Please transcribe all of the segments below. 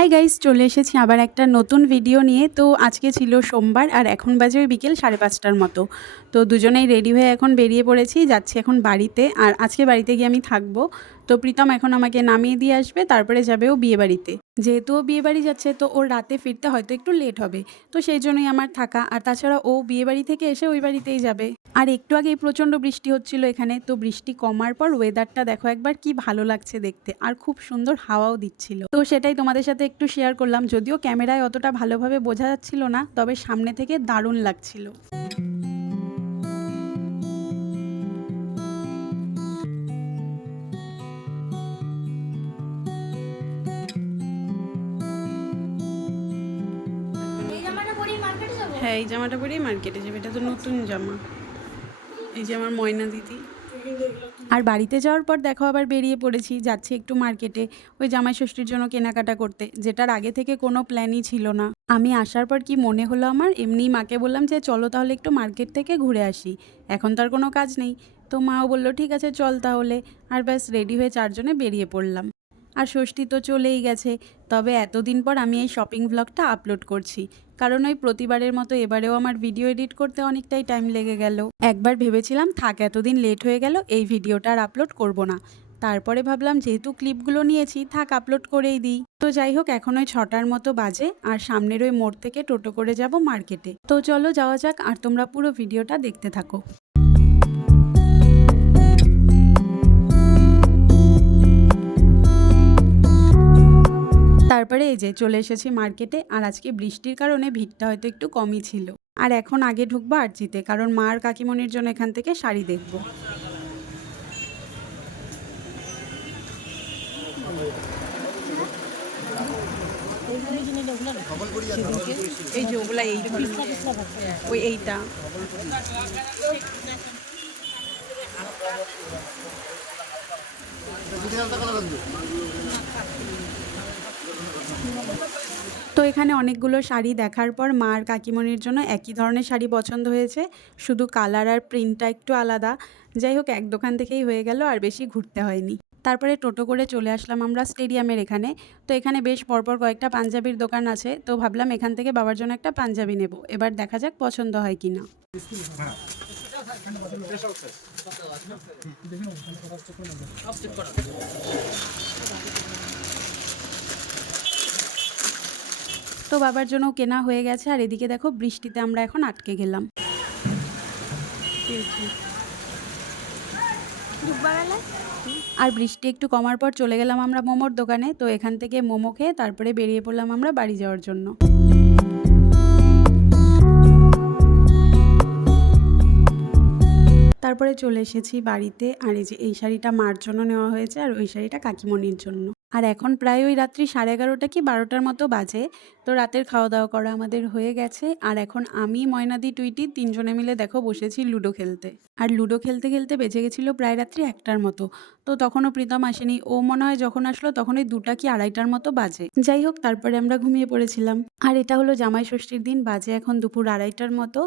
Hi guys, চলে এসেছি আবার একটা নতুন ভিডিও নিয়ে। তো আজকে ছিল সোমবার আর এখন বাজে বিকেল 5:30টার মতো। তো দুজনেই রেডি হয়ে এখন বেরিয়ে পড়েছি, যাচ্ছি এখন বাড়িতে। আর আজকে বাড়িতে গিয়ে আমি থাকবো। তো প্রীতম এখন আমাকে নামিয়ে দিয়ে আসবে, তারপরে যাবে ও বিয়েবাড়িতে। যেহেতু ও বিয়েবাড়ি যাচ্ছে তো ওর রাতে ফিরতে হয়তো একটু লেট হবে, তো সেই জন্যই আমার থাকা। আর তাছাড়া ও বিয়েবাড়ি থেকে এসে ওই বাড়িতেই যাবে। আর একটু আগেই প্রচণ্ড বৃষ্টি হচ্ছিল এখানে, তো বৃষ্টি কমার পর ওয়েদারটা দেখো একবার, কি ভালো লাগছে দেখতে, আর খুব সুন্দর হাওয়াও দিচ্ছিল। তো সেটাই তোমাদের সাথে একটু শেয়ার করলাম। যদিও ক্যামেরায় অতটা ভালোভাবে বোঝা যাচ্ছিল না, তবে সামনে থেকে দারুণ লাগছিল। হ্যাঁ, এই জামাটা পরেই মার্কেটে যাবে। এটা তো নতুন জামা। এই যে আমার ময়না দিদি। আর বাড়িতে যাওয়ার পর দেখো আবার বেরিয়ে পড়েছি, যাচ্ছি একটু মার্কেটে ওই জামাই ষষ্ঠীর জন্য কেনাকাটা করতে, যেটার আগে থেকে কোনো প্ল্যানই ছিল না। আমি আসার পর কি মনে হলো আমার, এমনি মাকে বললাম যে চলো তাহলে একটু মার্কেট থেকে ঘুরে আসি, এখন তো আর কোনো কাজ নেই। তো মাও বললো ঠিক আছে চল তাহলে। আর ব্যাস রেডি হয়ে চারজনে বেরিয়ে পড়লাম। আর ষষ্ঠী তো চলেই গেছে, তবে এতদিন পর আমি এই শপিং ব্লগটা আপলোড করছি, কারণ ওই প্রতিবারের মতো এবারেও আমার ভিডিও এডিট করতে অনেকটাই টাইম লেগে গেল। একবার ভেবেছিলাম থাক এতদিন লেট হয়ে গেল, এই ভিডিওটা আর আপলোড করব না। তারপরে ভাবলাম যেহেতু ক্লিপগুলো নিয়েছি থাক আপলোড করেই দিই। তো যাই হোক, এখন ওই 6টার মতো বাজে আর সামনের ওই মোড় থেকে টোটো করে যাব মার্কেটে। তো চলো যাওয়া যাক, আর তোমরা পুরো ভিডিওটা দেখতে থাকো। তারপরে এই যে চলে এসেছি মার্কেটে। আর আজকে বৃষ্টির কারণে ভিড়টা হয়তো একটু কমই ছিল। আর এখন আগে ঢুকবো আরজিতে, কারণ মা আর কাকিমণির জন্য এখান থেকে শাড়ি দেখবো। এই যে ওগুলা, এই ওই এইটা। তো এখানে অনেকগুলো শাড়ি দেখার পর মা আর কাকিমণির জন্য একই ধরনের শাড়ি পছন্দ হয়েছে, শুধু কালার আর প্রিন্টটা একটু আলাদা। যাই হোক, এক দোকান থেকেই হয়ে গেল, আর বেশি ঘুরতে হয়নি। তারপরে টোটো করে চলে আসলাম আমরা স্টেডিয়ামের এখানে। তো এখানে বেশ পরপর কয়েকটা পাঞ্জাবির দোকান আছে, তো ভাবলাম এখান থেকে বাবার জন্য একটা পাঞ্জাবি নেব। এবার দেখা যাক পছন্দ হয় কিনা। তো বাবার জন্য কেনা হয়ে গেছে, আর এদিকে দেখো বৃষ্টিতে আমরা এখন আটকে গেলাম। আর বৃষ্টি একটু কমার পর চলে গেলাম আমরা মোমোর দোকানে। তো এখান থেকে মোমো খেয়ে তারপরে বেরিয়ে পড়লাম আমরা বাড়ি যাওয়ার জন্য। তারপরে চলে এসেছি বাড়িতে। আর এই যে এই শাড়িটা মার জন্য নেওয়া হয়েছে, আর ওই শাড়িটা কাকিমণির জন্য। আর এখন প্রায় ওই রাত্রি 11:30 কি 12টার মতো বাজে। তো রাতের খাওয়া দাওয়া করা আমাদের হয়ে গেছে। আর এখন আমি, ময়নাদি, টুইটি তিনজনে মিলে দেখো বসেছি লুডো খেলতে। আর লুডো খেলতে খেলতে বেজে গেছিলো প্রায় রাত্রি 1টার মতো। তো তখনও প্রীতম আসেনি। ও মনে হয় যখন আসলো তখন ওই 2টা কি 2:30টার মতো বাজে। যাই হোক, তারপরে আমরা ঘুমিয়ে পড়েছিলাম। আর এটা হলো জামাই ষষ্ঠীর দিন, বাজে এখন দুপুর 2:30টার মতো।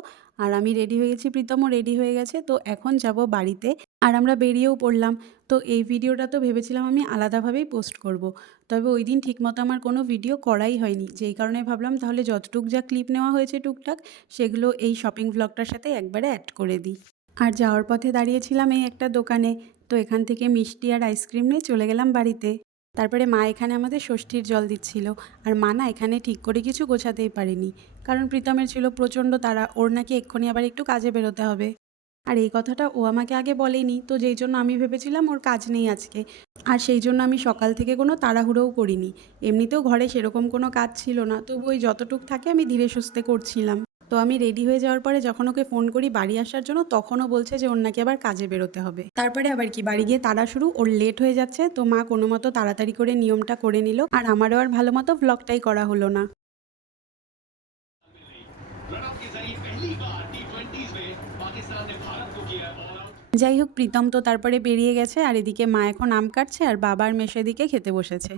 আর আমি রেডি হয়ে গেছি, প্রীতমও রেডি হয়ে গেছে। তো এখন যাব বাড়িতে, আর আমরা বেরিয়েও পড়লাম। তো এই ভিডিওটা তো ভেবেছিলাম আমি আলাদাভাবেই পোস্ট করব, তবে ওই দিন ঠিকমতো আমার কোনো ভিডিও করাই হয়নি, যেই কারণে ভাবলাম তাহলে যতটুক যা ক্লিপ নেওয়া হয়েছে টুকটাক, সেগুলো এই শপিং ব্লগটার সাথে একবারে অ্যাড করে দিই। আর যাওয়ার পথে দাঁড়িয়েছিলাম এই একটা দোকানে। তো এখান থেকে মিষ্টি আর আইসক্রিম নিয়ে চলে গেলাম বাড়িতে। তারপরে মা এখানে আমাদের ষষ্ঠীর জল দিচ্ছিল। আর মা না এখানে ঠিক করে কিছু গোছাতেই পারেনি, কারণ প্রীতমের ছিল প্রচণ্ড তাড়া, ওর নাকি এক্ষুনি আবার একটু কাজে বেরোতে হবে। আর এই কথাটা ও আমাকে আগে বলেনি, তো যেই জন্য আমি ভেবেছিলাম ওর কাজ নেই আজকে। আর সেই জন্য আমি সকাল থেকে কোনো তাড়াহুড়োও করিনি। এমনিতেও ঘরে সেরকম কোনো কাজ ছিল না, তবু ওই যতটুক থাকে আমি ধীরে সুস্থে করছিলাম। তো আমি রেডি হয়ে যাওয়ার পরে যখন ওকে ফোন করি বাড়ি আসার জন্য, তখনও বলছে যে ওর নাকি আবার কাজে বেরোতে হবে। তারপরে আবার কি বাড়ি গিয়ে তাড়া শুরু, ওর লেট হয়ে যাচ্ছে। তো মা কোনো মতো তাড়াতাড়ি করে নিয়মটা করে নিল, আর আমারও আর ভালো মতো ব্লগটাই করা হলো না। যাই হোক, প্রীতম তো তারপরে বেরিয়ে গেছে, আর এদিকে মা এখন আম কাটছে, আর বাবা আর মেশো এদিকে খেতে বসেছে।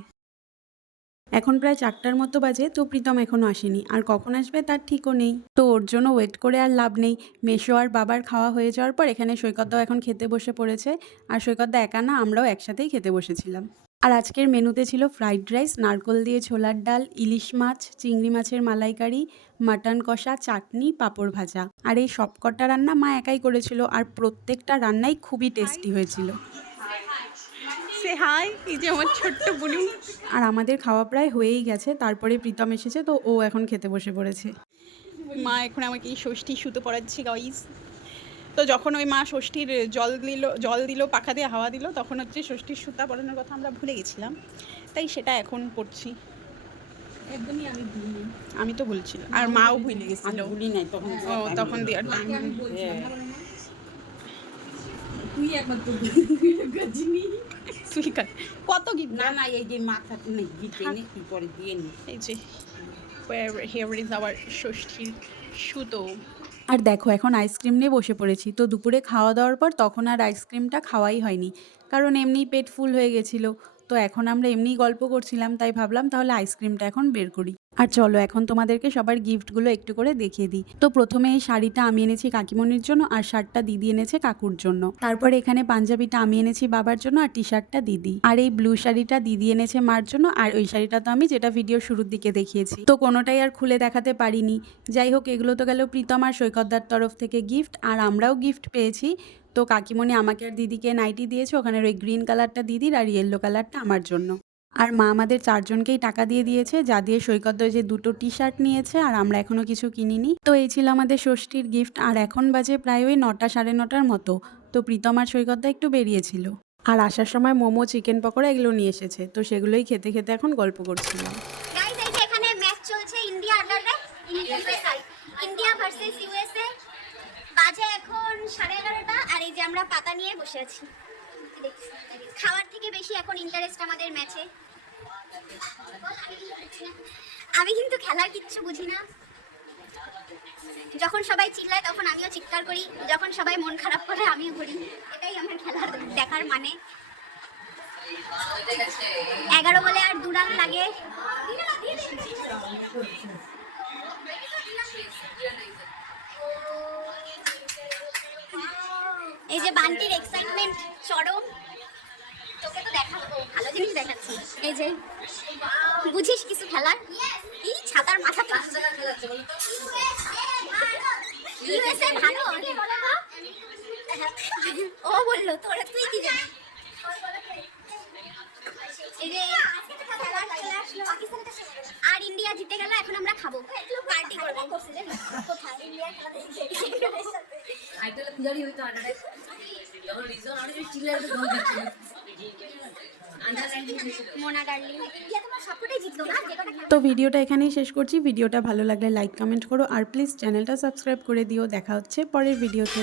এখন প্রায় 4টার মতো বাজে। তো প্রীতম এখনও আসেনি, আর কখন আসবে তার ঠিকও নেই। তো ওর জন্য ওয়েট করে আর লাভ নেই। মেশো আর বাবার খাওয়া হয়ে যাওয়ার পর এখানে সৈকতদাও এখন খেতে বসে পড়েছে। আর সৈকতদা একা না, আমরাও একসাথেই খেতে বসেছিলাম। আর আজকের মেনুতে ছিল ফ্রাইড রাইস, নারকোল দিয়ে ছোলার ডাল, ইলিশ মাছ, চিংড়ি মাছের মালাইকারি, মাটন কষা, চাটনি, পাঁপড় ভাজা। আর এই সবকটা রান্না মা একাই করেছিল আর প্রত্যেকটা রান্নাই খুবই টেস্টি হয়েছিল। সে হাই, এই যে আমার ছোট্ট বুলু। আর আমাদের খাওয়া প্রায় হয়েই গেছে, তারপরে প্রীতম এসেছে, তো ও এখন খেতে বসে পড়েছে। মা এখন আমাকে এই ষষ্ঠী সুতো পড়াচ্ছে গাইস। তো যখন ওই মা ষষ্ঠীর জল দিল পাখা দিয়ে হাওয়া দিল, তখন হচ্ছে ষষ্ঠীর সুতা পড়ানোর কথা আমরা ভুলে গেছিলাম, তাই সেটা এখন পড়ছি। একদমই আমি তো ভুলছিলাম, আর মাও ভুলে গেছিল। ও তখন দেওয়ার টাইম। তুই একমাত্র তুই কত গিফট না না, এই যে মাথা নেই দিতে নেই, তুই পরে দিয়ে নি। এই যে here is our ষষ্ঠীর সুতো। আর দেখো এখন আইসক্রিম নিয়ে বসে পড়েছি। তো দুপুরে খাওয়া দাওয়ার পর তখন আর আইসক্রিমটা খাওয়াই হয়নি, কারণ এমনিই পেট ফুল হয়ে গেছিলো। তো এখন আমরা এমনিই গল্প করছিলাম, তাই ভাবলাম তাহলে আইসক্রিমটা এখন বের করি। আর চলো এখন তোমাদেরকে সবার গিফটগুলো একটু করে দেখিয়ে দিই। তো প্রথমে এই শাড়িটা আমি এনেছি কাকিমণির জন্য, আর শার্টটা দিদি এনেছে কাকুর জন্য। তারপরে এখানে পাঞ্জাবিটা আমি এনেছি বাবার জন্য, আর টি শার্টটা দিদি। আর এই ব্লু শাড়িটা দিদি এনেছে মার জন্য, আর ওই শাড়িটা তো আমি যেটা ভিডিও শুরুর দিকে দেখিয়েছি। তো কোনোটাই আর খুলে দেখাতে পারিনি। যাই হোক, এগুলো তো গেল প্রীতম আর সৈকতদার তরফ থেকে গিফট, আর আমরাও গিফট পেয়েছি। তো কাকিমণি আমাকে আর দিদিকে নাইটি দিয়েছে, ওখানের ওই গ্রিন কালারটা দিদির আর ইয়েলো কালারটা আমার জন্য। আর মা আমাদের চারজনকেই টাকা দিয়ে দিয়েছে, যা দিয়ে সৈকতদা যে দুটো টি শার্ট নিয়েছে, আর আমরা এখনও কিছু কিনিনি। তো এই ছিল আমাদের ষষ্ঠীর গিফট। আর এখন বাজে প্রায় ওই 9টা সাড়ে 9টার মতো। তো প্রীতম আর সৈকতদা একটু বেরিয়েছিল, আর আসার সময় মোমো, চিকেন পকোড়া এগুলো নিয়ে এসেছে। তো সেগুলোই খেতে খেতে এখন গল্প করছিলাম। গাইস, এই যে এখানে ম্যাচ চলছে ইন্ডিয়া আন্ডারে, ইন্ডিয়া ভার্সেস ইউএসএ। বাজে এখন 11:30, আর এই যে আমরা পাতা নিয়ে বসে আছি। খাওয়ার থেকে বেশি এখন ইন্টারেস্ট আমাদের ম্যাচে। আমি কিন্তু খেলার কিচ্ছু বুঝি না। যখন সবাই চিল্লায় তখন আমিও চিৎকার করি, যখন সবাই মন খারাপ করে আমিও করি। এটাই আমার খেলার দেখার মানে। 11 বলে আর 2 রান লাগে। এই যে বান্টির এক্সাইটমেন্ট চরম। তোকে তো দেখাবো, ভালো জিনিস দেখাচ্ছি। এই যে বুঝিস কিছু খেলার? এই ছাতার মাথাটা ইউএসএ ভালো। ও বললো তোরা, তুই কি জানিস? এই যে আর ইন্ডিয়া জিতে গেল, এখন আমরা খাবো, পার্টি করবো। কোথায় ইন্ডিয়া মোনা ডার্লিং, ইন্ডিয়া তোমার সবকটাই জিতলো না? তো ভিডিওটা এখানেই শেষ করছি। ভিডিওটা ভালো লাগলে লাইক কমেন্ট করো, আর প্লিজ চ্যানেলটা সাবস্ক্রাইব করে দিও। দেখা হচ্ছে পরের ভিডিওতে।